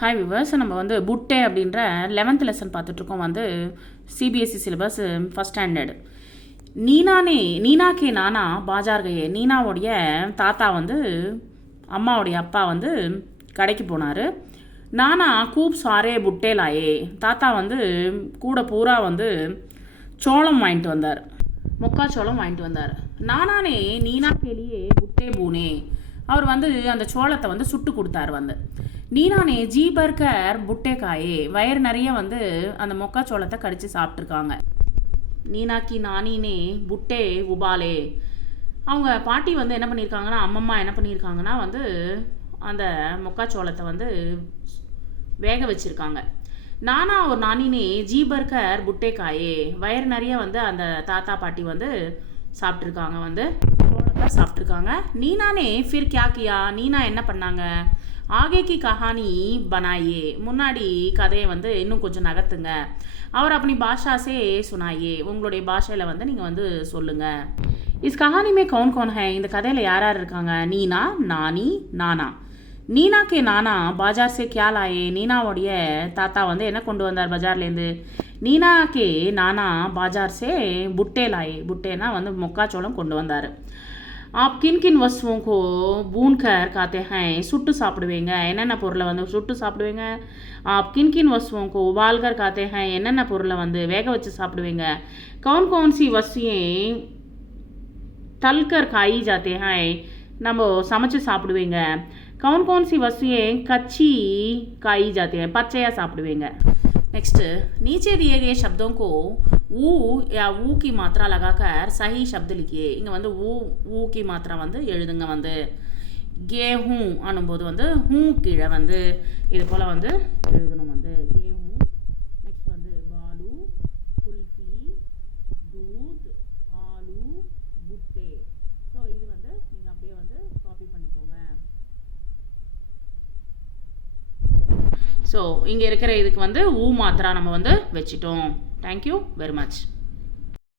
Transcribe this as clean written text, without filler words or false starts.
Hi viewers, நம்ம வந்து புட்டே அப்படின்ற 11th லெசன் பார்த்துட்ருக்கோம். வந்து சிபிஎஸ்சி சிலபஸ் ஃபஸ்ட் ஸ்டாண்டர்டு. நீனா கே நானா பாஜார் கயே. நீனாவுடைய தாத்தா வந்து அம்மாவுடைய அப்பா வந்து கடைக்கு போனார். நானா கூப் சாரே புட்டே லாயே. தாத்தா வந்து கூட பூரா வந்து சோளம் வாங்கிட்டு வந்தார், மொக்காச்சோளம் வாங்கிட்டு வந்தார். நானானே நீனா கேலியே புட்டே பூனே. அவர் வந்து அந்த சோளத்தை வந்து சுட்டு கொடுத்தாரு. வந்து நீனானே ஜீ பர்கர் புட்டே காயே. வயிறு நிறைய வந்து அந்த மொக்காச்சோளத்தை கடித்து சாப்பிட்ருக்காங்க. நீனாக்கி நானினே புட்டே உபாலே. அவங்க பாட்டி வந்து என்ன பண்ணியிருக்காங்கன்னா, அம்மம்மா என்ன பண்ணியிருக்காங்கன்னா வந்து அந்த மொக்காச்சோளத்தை வந்து வேக வச்சுருக்காங்க. நானா ஒரு நானினே ஜீ பர்கர் புட்டே காயே. வயிறு நிறைய வந்து அந்த தாத்தா பாட்டி வந்து சாப்பிட்ருக்காங்க, வந்து சோளத்தை சாப்பிட்ருக்காங்க. நீனானே ஃபிர் கியா கியா. நீனா என்ன பண்ணாங்க, ஆகேக்கி கஹானி பனாயே. முன்னாடி கதையை வந்து இன்னும் கொஞ்சம் நகர்த்துங்க. அவர் அப்படி பாஷாசே சுனாயே. உங்களுடைய பாஷையில் வந்து நீங்கள் வந்து சொல்லுங்கள். இஸ் கஹானிமே கவுன் கவுன் ஹே. இந்த கதையில் யார் யார் இருக்காங்க? நீனா, நானி, நானா. நீனா கே நானா பாஜார் சே கியா லாயே. நீனாவுடைய தாத்தா வந்து என்ன கொண்டு வந்தார் பஜார்லேருந்து? நீனா கே நானா பாஜார் சே புட்டே லாயே. புட்டேனா வந்து மொக்காச்சோளம் கொண்டு வந்தார். आप किन किन वस्तुओं को भून कर खाते हैं. சுட்டு சாப்பிடுவீங்க. என்னென்ன பொருளை வந்து சுட்டு சாப்பிடுவீங்க? आप किन किन वस्तुओं को उबाल कर खाते हैं. என்னென்ன பொருளை வந்து வேக வச்சு சாப்பிடுவீங்க? कौन कौन सी वस्तुएं तलकर खाई जाते हैं. நம்ம சமைச்சு சாப்பிடுவீங்க. कौन कौन सी वस्तुएं कच्ची खाई जाती हैं. பச்சையாக சாப்பிடுவீங்க. नेक्स्ट, नीचे दिए गए शब्दों को ஊ या ஊ की मात्रा लगाकर सही शब्द लिखिए. இங்கே வந்து ஊ की मात्रा வந்து எழுதுங்க. வந்து கேஹூ அனும்போது வந்து ஹூ கீழே வந்து இது போல் வந்து எழுதணும். வந்து கேஹூ. நெக்ஸ்ட் வந்து பாலு, குல்ஃபி, தூத், ஆலு, புட்டே. ஸோ இது வந்து நீங்கள் அப்படியே வந்து காப்பி பண்ணிக்கோங்க. ஸோ இங்கே இருக்கிற இதுக்கு வந்து ஊ மாத்திரா நம்ம வந்து வச்சிட்டோம். Thank you very much.